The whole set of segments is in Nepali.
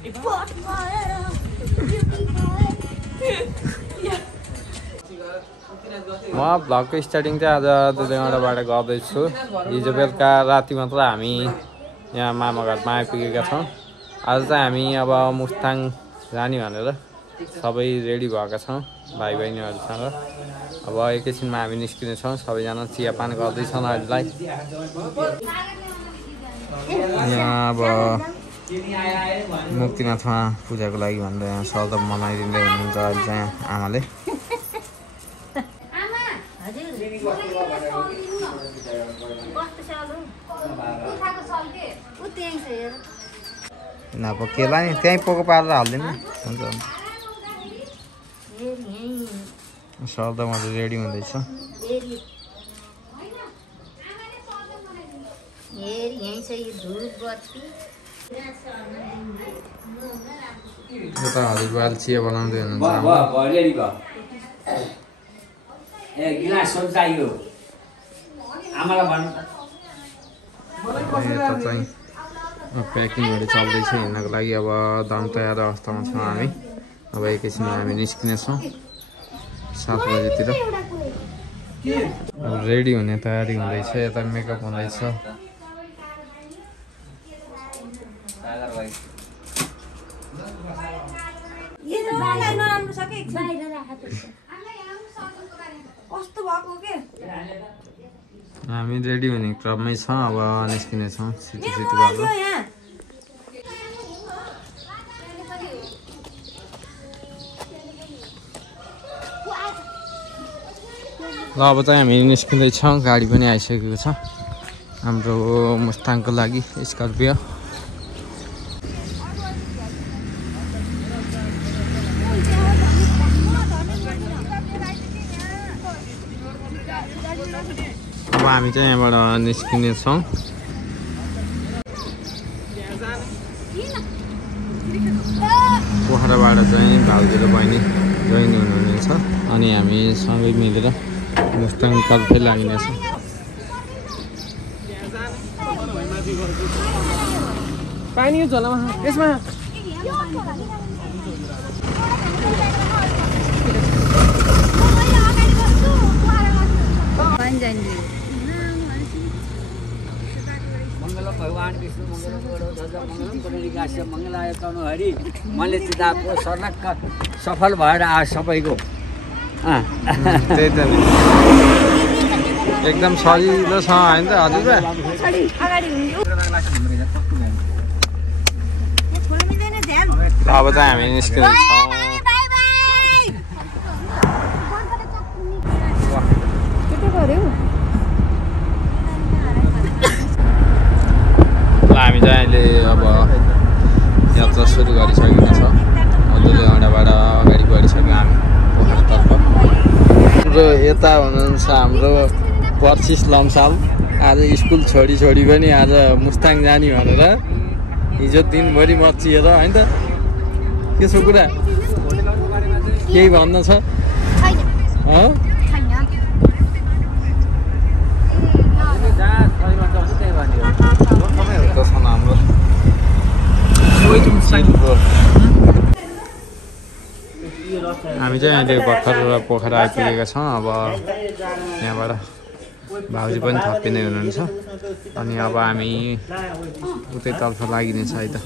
म भ्लगको स्टार्टिङ चाहिँ आज दुधैमाडाबाट गर्दैछु। हिजो बेलुका राति मात्र हामी यहाँ मामाघरमा आइपुगेका छौँ। आज चाहिँ हामी अब मुस्ताङ जाने भनेर सबै रेडी भएका छौँ भाइ बहिनीहरूसँग। अब एकैछिनमा हामी निस्किनेछौँ। सबैजना चियापान गर्दैछन् अहिलेलाई। यहाँ अब मुक्तिनाथमा पूजाको लागि भनेर यहाँ सरदम मनाइदिँदै हुनुहुन्छ अहिले चाहिँ आमाले। अब केला नि त्यहीँ पोको पारेर हालिदिनु हुन्छ। सरदमहरू रेडी हुँदैछ। यता हरिबाल चिया बनाउँदै हुनुहुन्छ। यता चाहिँ प्याकिङहरू चल्दैछ हिँड्नको लागि। अब दम तयार अवस्थामा छौँ हामी। अब एकैछिनमा हामी निस्किनेछौँ 7 बजीतिर। रेडी हुने तयारी हुँदैछ। यता मेकअप हुँदैछ। हामी रेडी हुने क्रममै छौँ। अब निस्किनेछौँ सिटी भएर। ल अब चाहिँ हामी निस्किँदैछौँ। गाडी पनि आइसकेको छ हाम्रो मुस्ताङको लागि स्कर्पियो। अब हामी चाहिँ यहाँबाट निस्किनेछौँ। पोखराबाट चाहिँ भाउजू र बहिनी जोइन हुनुहुनेछ अनि हामी सँगै मिलेर मुस्ताङतर्फै लागिनेछौँ। पानी झोलामा यसमा भगवान विष्णु मङ्गलाय तनु हरि मनले चिताको सर्नक्क सफल भएर आ सबैको। त्यही त एकदम सजिलो छ होइन त हजुर। अब चाहिँ हामी निस्किन्छौँ। हामी चाहिँ अहिले अब यात्रा सुरु गरिसकेको छ। दुधैमाडाबाट अगाडि बढिसक्यो हामी पोखरातर्फ। हाम्रो यता हुनुहुन्छ हाम्रो पर्सिस लम्साल। आज स्कुल छोडी पनि आज मुस्ताङ जाने भनेर हिजो दिनभरि मचिएर होइन त। के छ कुरा? केही भन्न छ? हामी चाहिँ अहिले भर्खर पोखरा आइपुगेका छौँ। अब यहाँबाट भाउजू पनि थप्पिँदै हुनुहुन्छ अनि अब हामी उतैतर्फ लागिनेछ है त।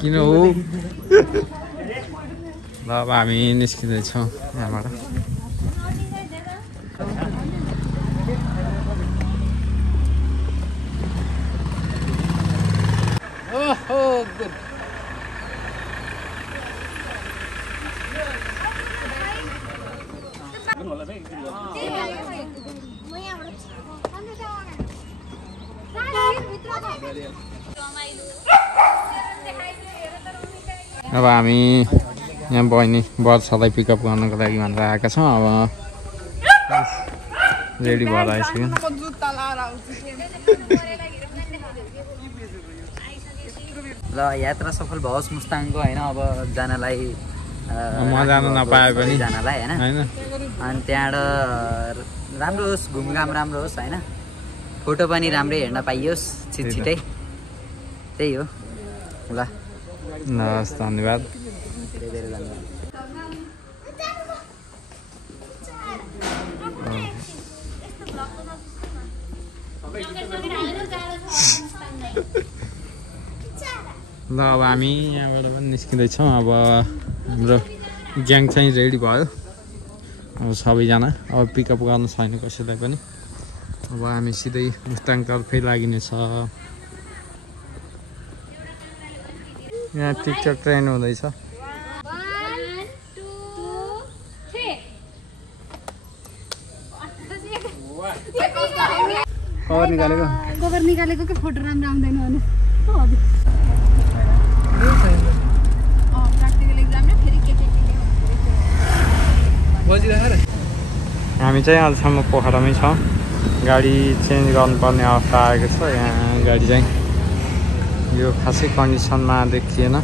किन हो? ल अब हामी निस्किँदैछौँ यहाँबाट। अब हामी यहाँ बहिनी वर्षलाई पिकअप गर्नको लागि भनेर आएका छौँ। अब रेडी भएर आइसक्यो। ल यात्रा सफल भओस् मुस्ताङको होइन। अब जानलाई म जान नपाए पनि सबैजनालाई हैन हैन अनि त्यहाँबाट राम्रो होस् घुमघाम राम्रो होस् हैन फोटो पनि राम्रै हेर्न पाइयोस् छिटछिटै त्यही हो ल हस् धन्यवाद धेरै धेरै धन्यवाद ल अब हामी यहाँबाट पनि निस्किँदैछौँ अब हाम्रो ग्याङ चाहिँ रेडी भयो अब सबैजना अब पिकअप गर्नु छैन कसैलाई पनि अब हामी सिधै मुस्ताङतर्फै लागिनेछ यहाँ टिकटक ट्रेन हुँदैछ कभर निकालेको के फोटो राम्रो आउँदैन भने हामी चाहिँ अहिलेसम्म पोखरामै छौँ गाडी चेन्ज गर्नुपर्ने अवस्था आएको छ यहाँ गाडी चाहिँ यो खासै कन्डिसनमा देखिएन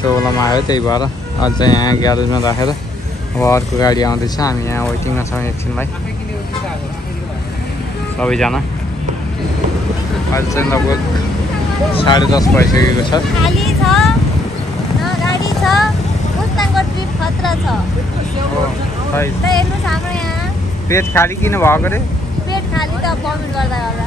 चौलामा आयो त्यही भएर अहिले चाहिँ यहाँ ग्यारेजमा राखेर अब अर्को गाडी आउँदैछ हामी यहाँ वेटिङमा छौँ एकछिनलाई सबैजना अहिले चाहिँ लगभग 10:30 भइसकेको छ पेट खाली किन भएको रे पेट खाली त कमेन्ट गर्दा होला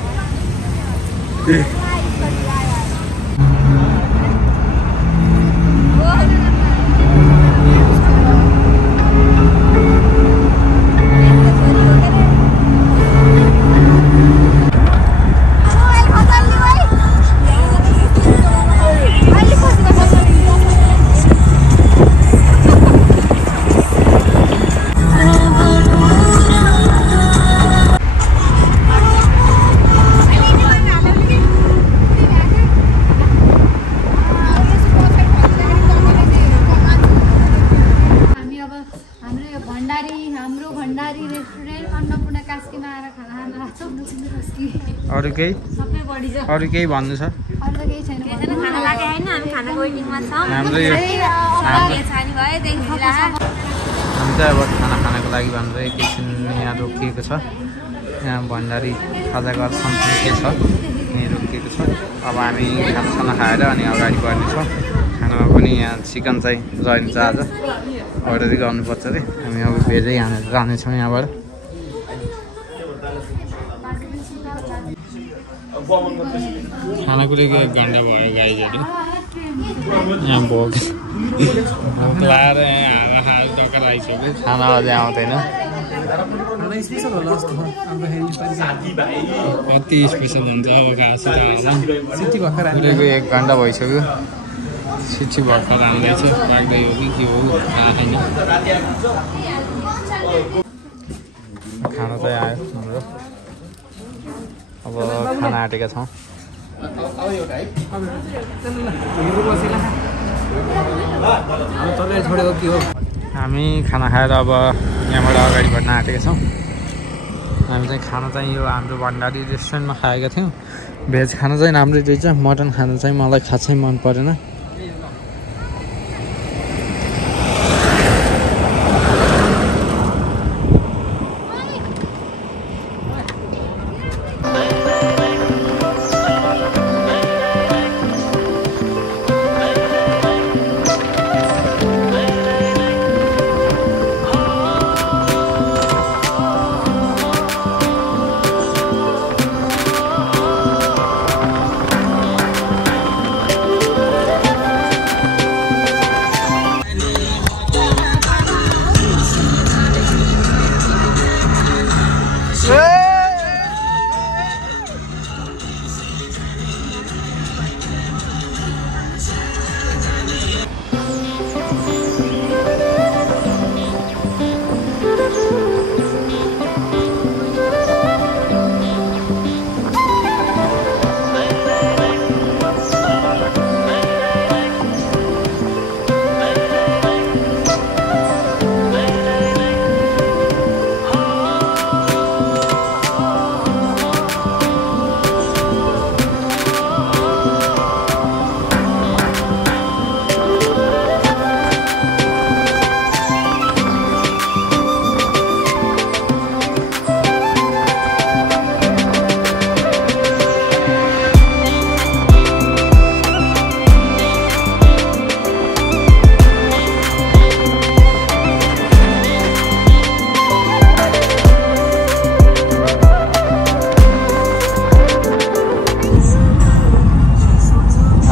अरू केही भन्नु छ हामी चाहिँ अब खाना खानको लागि भनेर एकैछिन यहाँ रोकिएको छ यहाँ भण्डारी खाजा घर समथिङ के छ यहीँ रोकिएको छ अब हामी खाना खाएर अनि अगाडि बढ्नेछौँ खानामा पनि यहाँ चिकन चाहिँ रहन्छ आज अर्डरै गर्नुपर्छ अरे हामी अब भेजै हानेर जानेछौँ यहाँबाट खानाको लागि 1 घन्टा भयो गाइजहरू यहाँ भोग लाएर यहाँ टक्कर आइसक्यो खाना अझै आउँदैन कति स्पेसल हुन्छ अब खास पुरैको 1 घन्टा भइसक्यो सिटी भर्खर आउँदैछ राख्दै हो कि के हो थाहा छैन खाना चाहिँ आयो हाम्रो अब खाना आँटेका छौँ हामी खाना खाएर अब यहाँबाट अगाडि बढ्न आँटेका छौँ हामी चाहिँ खाना चाहिँ यो हाम्रो भण्डारी रेस्टुरेन्टमा खाएका थियौँ भेज खाना चाहिँ राम्रै रहेछ मटन खाना चाहिँ मलाई खासै मन परेन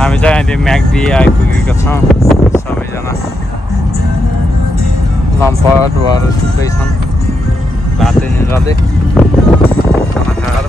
हामी चाहिँ अहिले म्याकडी आइपुगेका छौँ सबैजना लम्पट भएर सुत्दैछन् भातै निकाल्दै खाना खाएर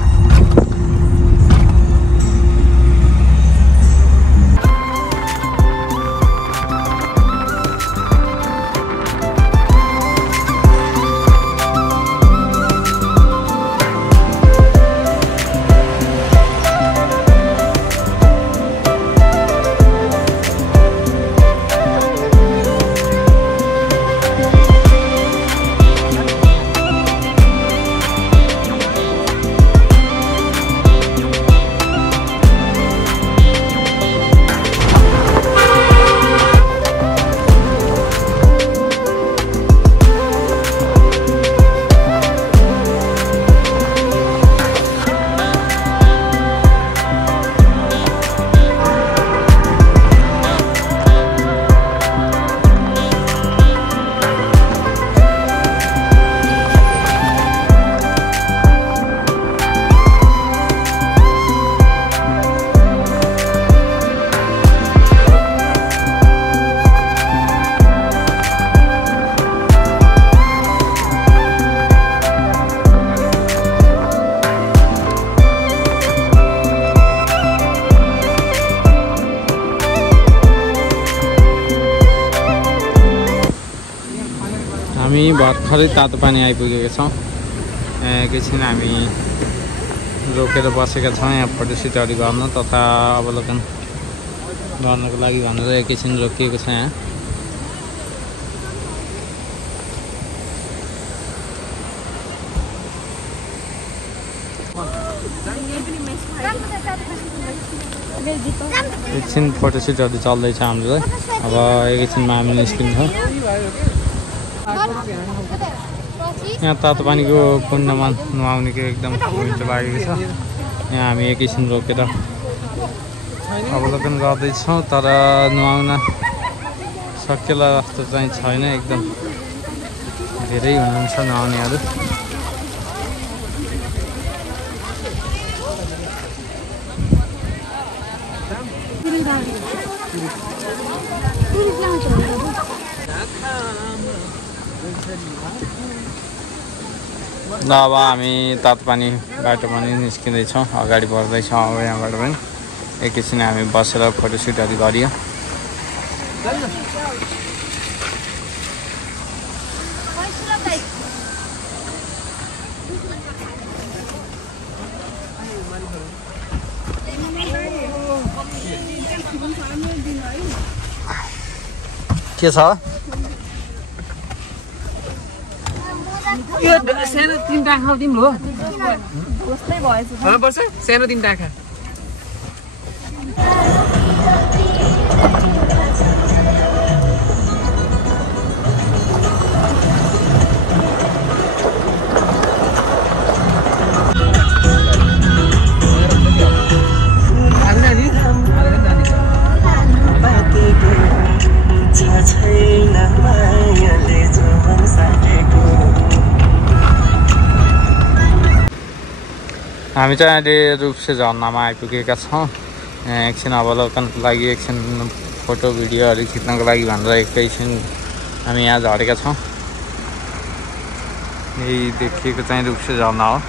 हामी भर्खरै तातो पानी आइपुगेका छौँ। एकैछिन हामी रोकेर बसेका छौँ यहाँ फोटोसुटहरू गर्न तथा अवलोकन गर्नको लागि भनेर एकैछिन रोकिएको छ यहाँ। एकछिन फोटोसुटहरू चल्दैछ हाम्रो। अब एकैछिनमा हामी निस्किन्छौँ। यहाँ तातो पानीको कुण्डमा नुहाउनेको एकदम मिठो लागेको छ। यहाँ हामी एकैछिन रोकेर अवलोकन गर्दैछौँ तर नुहाउन सकिएला जस्तो चाहिँ छैन। एकदम धेरै हुनुहुन्छ नुहाउनेहरू। ल अब हामी तातो पानीबाट पनि निस्किँदैछौँ, अगाडि बढ्दैछौँ। अब यहाँबाट पनि एकैछिन हामी बसेर फोटोसुटहरू गरियो। के छ यो सानो 3 टाखा दिनु हो कस्तै भएछ पर्छ सानो 3 टाखा हामी चाहिँ अहिले रूपसे झरनामा आइपुगेका छौँ। एकछिन अवलोकनको लागि, एकछिन फोटो भिडियोहरू खिच्नको लागि भनेर एकैछिन हामी यहाँ झरेका छौँ। यही देखिएको चाहिँ रूपसे झरना हो।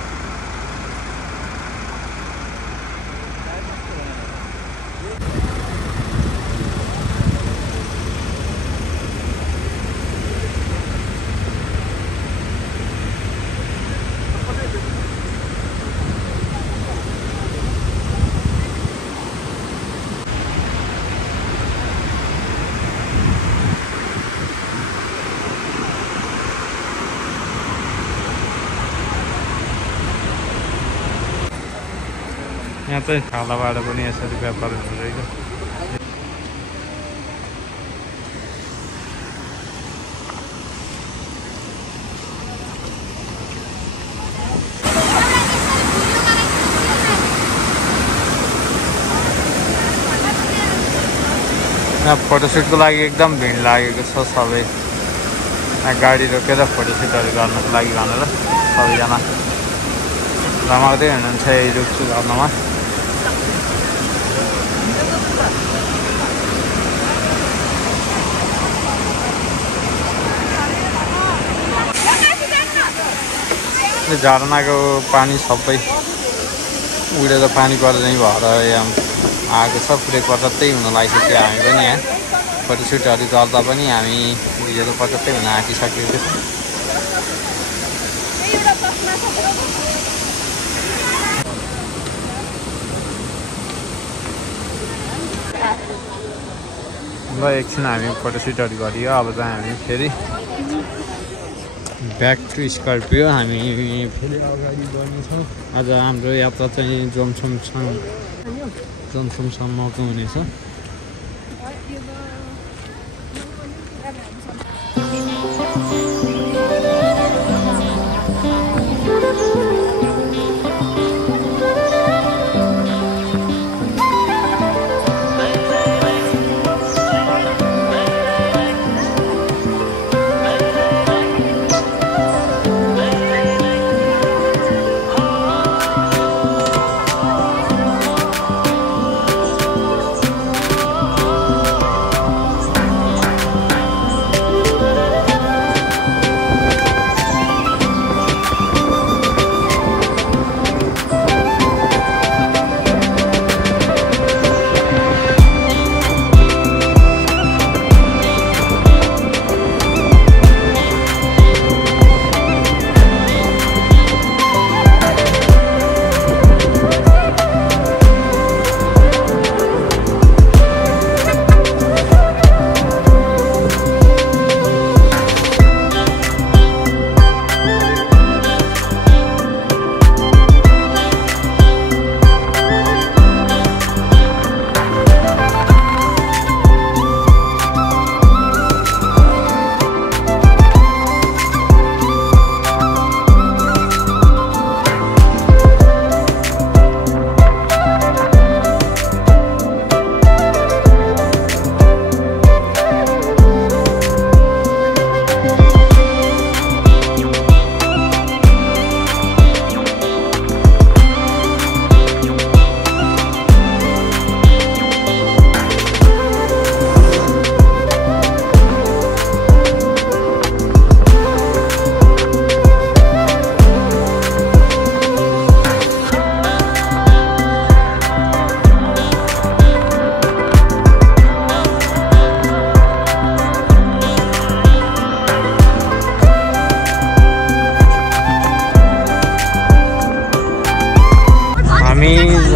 यहाँ चाहिँ खालाबाट पनि यसरी व्यापार हुँदैछ। यहाँ फोटोसुटको लागि एकदम भिड लागेको छ। सबै यहाँ गाडी रोकेर फोटोसुटहरू गर्नको लागि भनेर सबैजना रमाउँदै हुनुहुन्छ यही रूपसे झर्नामा। त्यो झरनाको पानी सबै उडेर पानी पर्ने भएर यहाँ आएको छ। पुरै पटक्कै हुन लागिसक्यो। हामी पनि यहाँ फोटोसुटहरू गर्दा पनि हामी भिडियोहरू पटक्कै हुन आँटिसकेको छ। ल एकछिन हामी फोटोसुटहरू गरियो। अब चाहिँ हामी फेरि ब्याक टु स्कर्पियो हामी फेरि अगाडि बढ्नेछौँ। आज हाम्रो यात्रा चाहिँ जोमसोमसम्मको हुनेछ।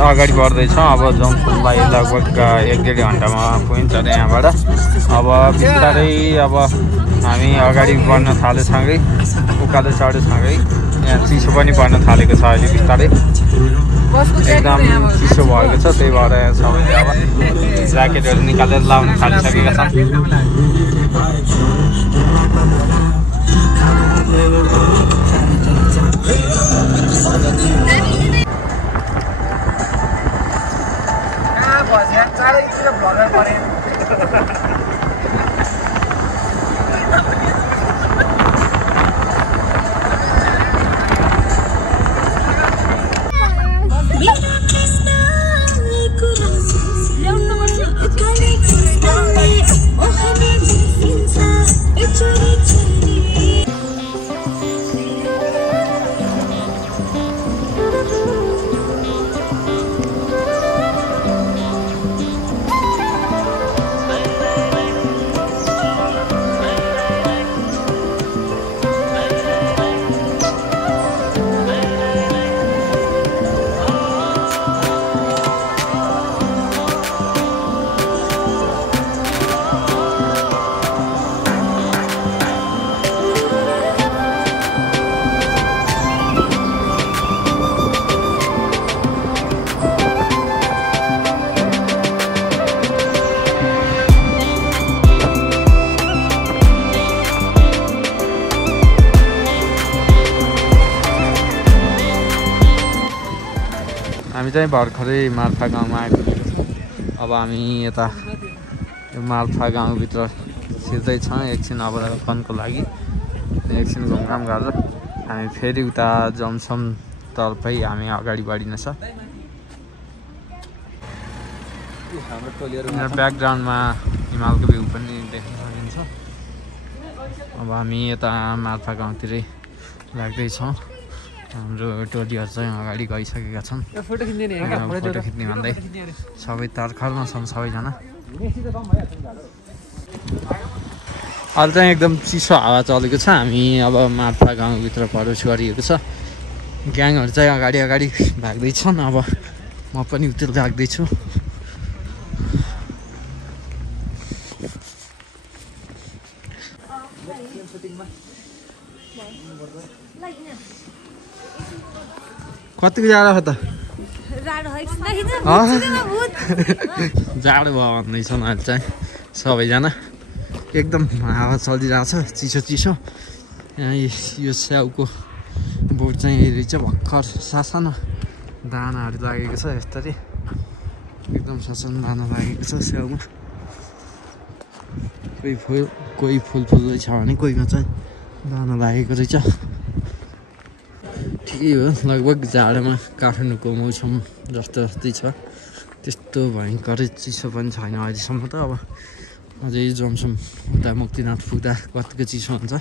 अगाडि बढ्दैछौँ। अब जोमसोमलाई लगभग 1-1.5 घन्टामा पुगिन्छ अरे यहाँबाट। अब बिस्तारै अब हामी अगाडि बढ्न थालेसँगै उकालो चढेसँगै यहाँ चिसो पनि पर्न थालेको छ। अहिले बिस्तारै एकदम चिसो भएको छ। त्यही भएर सबैले अब ज्याकेटहरू निकालेर लाउन थालिसकेका छन्। हामी चाहिँ भर्खरै माल्पा गाउँमा आइपुगेको छौँ। अब हामी यता यो माल्पा गाउँभित्र छिर्दैछौँ एकछिन अवलोकनको लागि। एकछिन घुमघाम गरेर हामी फेरि उता जोमसोमतर्फै हामी अगाडि बढिनेछ। यहाँ ब्याकग्राउन्डमा हिमालको भ्यू पनि देख्न सकिन्छ। अब हामी यता माल्पा गाउँतिरै लाग्दैछौँ। हाम्रो टोलीहरू चाहिँ अगाडि गइसकेका छन् फोटो खिच्ने भन्दै सबै तर्खरमा छन् सबैजना अहिले चाहिँ एकदम चिसो हावा चलेको छ हामी अब मार्फा गाउँभित्र प्रवेश गरिएको छ ग्याङहरू चाहिँ अगाडि अगाडि भाग्दैछन् अब म पनि उतिर भाग्दैछु कतिको जाडो छ त जाडो भयो भन्दैछन् अहिले चाहिँ सबैजना एकदम हावा चलिरहेछ चिसो चिसो यहाँ यो स्याउको बोट चाहिँ हेरी चाहिँ भर्खर सासानो दानाहरू लागेको छ यस्तरी एकदम सासानो दाना लागेको छ स्याउमा कोही फुल फुल्दै छ भने कोहीमा चाहिँ दाना लागेको रहेछ ठिकै हो लगभग जाडोमा काठमाडौँको मौसम जस्तै छ त्यस्तो भयङ्करै चिसो पनि छैन अहिलेसम्म त अब अझै जमसम उता मुक्तिनाथ पुग्दा कतिको चिसो हुन्छ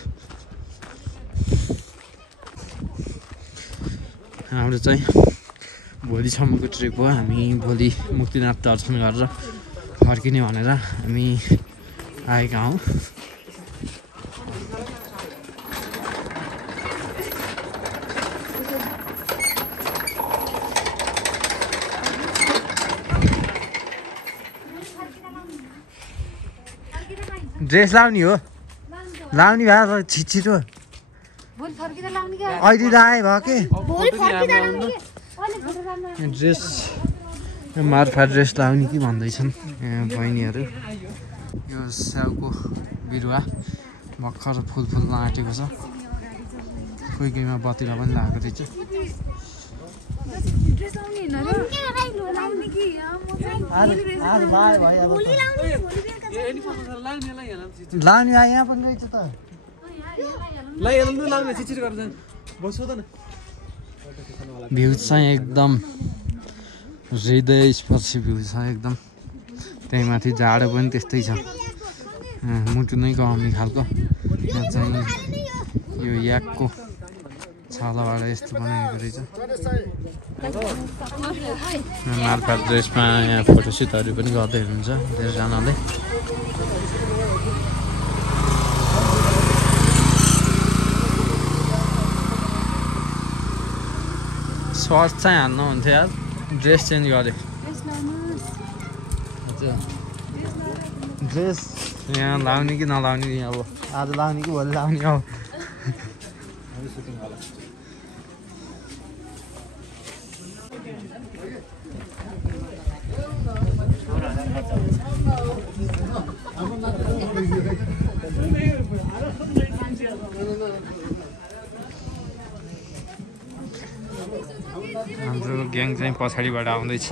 हाम्रो चाहिँ भोलिसम्मको ट्रिप हो हामी भोलि मुक्तिनाथ दर्शन गरेर फर्किने भनेर हामी आएका हौँ ड्रेस लाउने हो लाउने भए छिटो अहिले लाए भयो के ड्रेस मार्फा ड्रेस लाउने कि भन्दैछन् बहिनीहरू यो स्याउको बिरुवा भर्खर फुल फुल्न आँटेको छ कोही कोहीमा बतिला पनि लागेको रहेछ लाउने यहाँ पनि रहेछ त भ्यू चाहिँ एकदम हृदयस्पर्शी भ्यू छ एकदम त्यही माथि जाडो पनि त्यस्तै छ मुटु नै गम्ने खालको यहाँ चाहिँ यो याकको छालाबाट यस्तो बनाएको रहेछ मार्फा ड्रेसमा यहाँ फोटोसुटहरू पनि गर्दै हुनुहुन्छ धेरैजनाले सर्ट चाहिँ हाल्नु हुन्थ्यो यार ड्रेस चेन्ज गऱ्यो ड्रेस यहाँ लाउने कि नलाउने अब आज लाउने कि भोलि लाउने अब हाम्रो ग्याङ चाहिँ पछाडिबाट आउँदैछ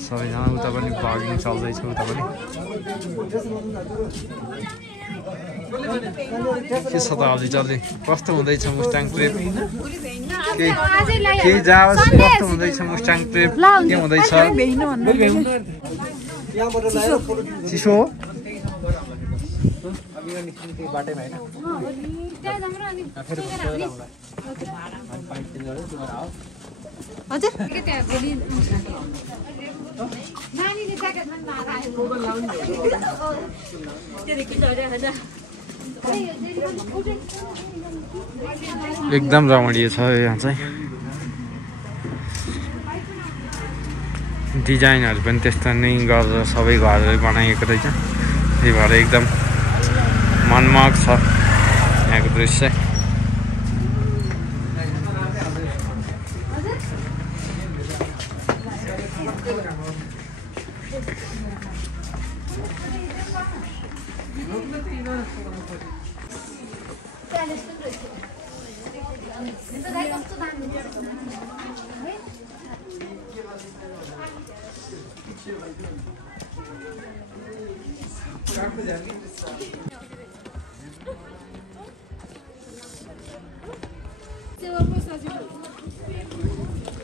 सबैजना उता पनि भ्लगिङ चल्दैछ उता पनि के छ त अलि जल्दी कस्तो हुँदैछ मुस्टाङ ट्रिप केही जाओस् कस्तो हुँदैछ मुस्टाङ ट्रिप के हुँदैछ चिसो हो एकदम रमणीय छ यहाँ चाहिँ डिजाइनहरू पनि त्यस्तो नै गरेर सबै घरहरू बनाइएको रहेछ त्यही भएर एकदम मनमोहक छ यहाँको दृश्य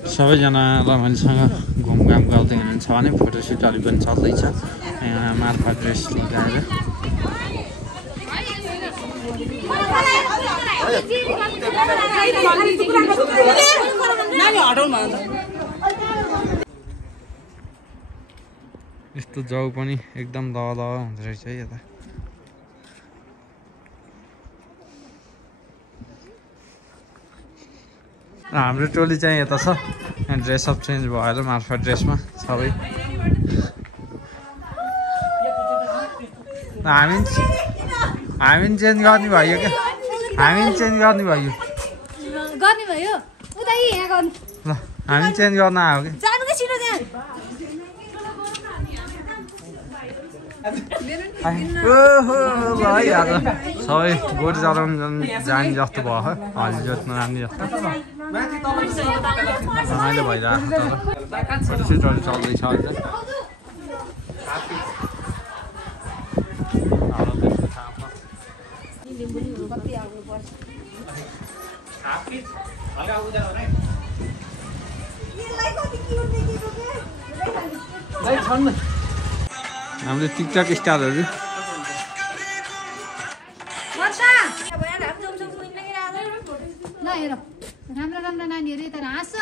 सबैजना लमनसँग घुमघाम गर्दै हुनुहुन्छ भने फोटोसुटहरू पनि चल्दैछ यहाँ मार्फा ड्रेस लगाएर यस्तो जाउ पनि एकदम दवा हुँदो रहेछ है यता। हाम्रो टोली चाहिँ यता छ। ड्रेसअप चेन्ज भएर मार्फत ड्रेसमा सबै हामी चेन्ज गर्ने भयो क्या। हामी चेन्ज गर्ने भयो उता यहाँ गर्नु ल हामी चेन्ज गर्न आयो कि जानु के छिटो त्यहाँ ओहो ल है आज सबै गोरु चलाउनु जाने जस्तो भयो हली जोत्नु जाने जस्तो रमाइलो भइरहेको तर फोटोसुटहरू चल्दैछ अहिले। हाम्रो टिकटक स्टारहरू ल हेर राम्रो राम्रो नानीहरू यता हाँस ल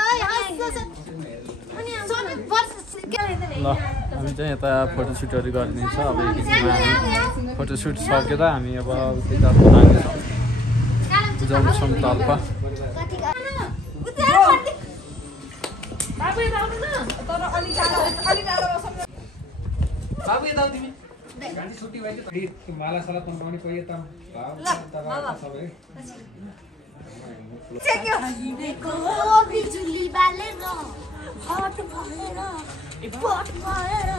हामी चाहिँ यता फोटोसुटहरू गरिनेछ। अब एकछिनमा हामी फोटोसुट सकेर हामी अब उतैतर्फ लाग्नेछौँ जमसमतर्फ। बिजुली बालेर हट भएर पट भएर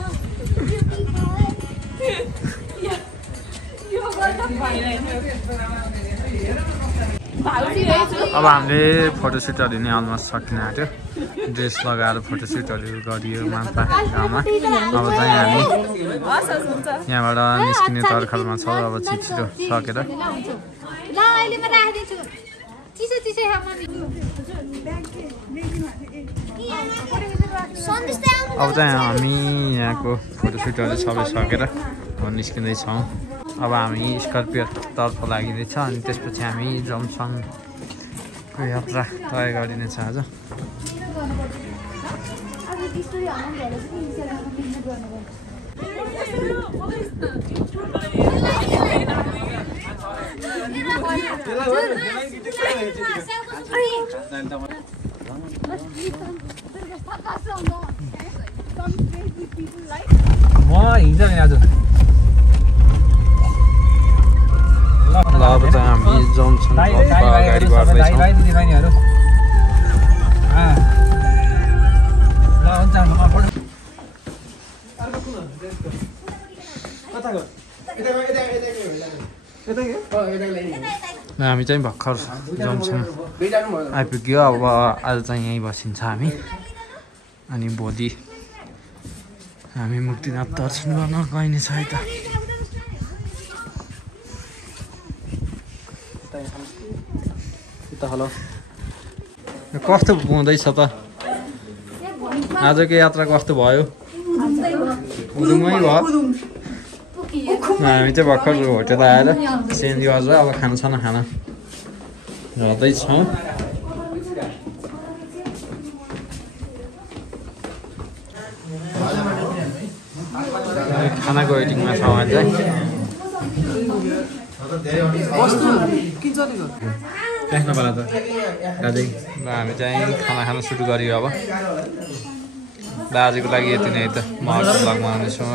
अब हामीले फोटोसुटहरू नै अलमोस्ट सकिन आँट्यो। ड्रेस लगाएर फोटोसुटहरू गरियो मान्पा गाउँमा। अब चाहिँ हामी यहाँबाट निस्किने तर्खरमा छ। अब छिटो सकेर ल अहिले म राखिदिन्छु चिसो चिसो अब चाहिँ हामी यहाँको फोटोसुटहरू सबै सकेर निस्किँदैछौँ। अब हामी स्कर्पियोतर्फ लागिँदैछ अनि त्यसपछि हामी जमसङको यात्रा तय गरिनेछ आज। म हिँड्छ नि आज। ल अब चाहिँ हामी जमसङ अगाडि बढ्दैछौँ। हामी चाहिँ भर्खर जमसङ आइपुग्यो। अब आज चाहिँ यहीँ बसिन्छ हामी। अनि भोलि हामी मुक्तिनाथ दर्शन गर्न गइने छ है त। हेलो कस्तो हुँदैछ त आजको यात्रा कस्तो भयो? उदुङमै भयो। हामी चाहिँ भर्खर होटेल आएर चेन्ज गरेर अब खानासाना खाना जाँदैछौँ। खानाको वेटिङमा छ अहिले चाहिँ। देख्न पर्ला त दाजु। ल हामी चाहिँ खाना खान सुरु गरियो अब। आजको लागि यति नै त म अर्को भ्लगमा आउनेछु।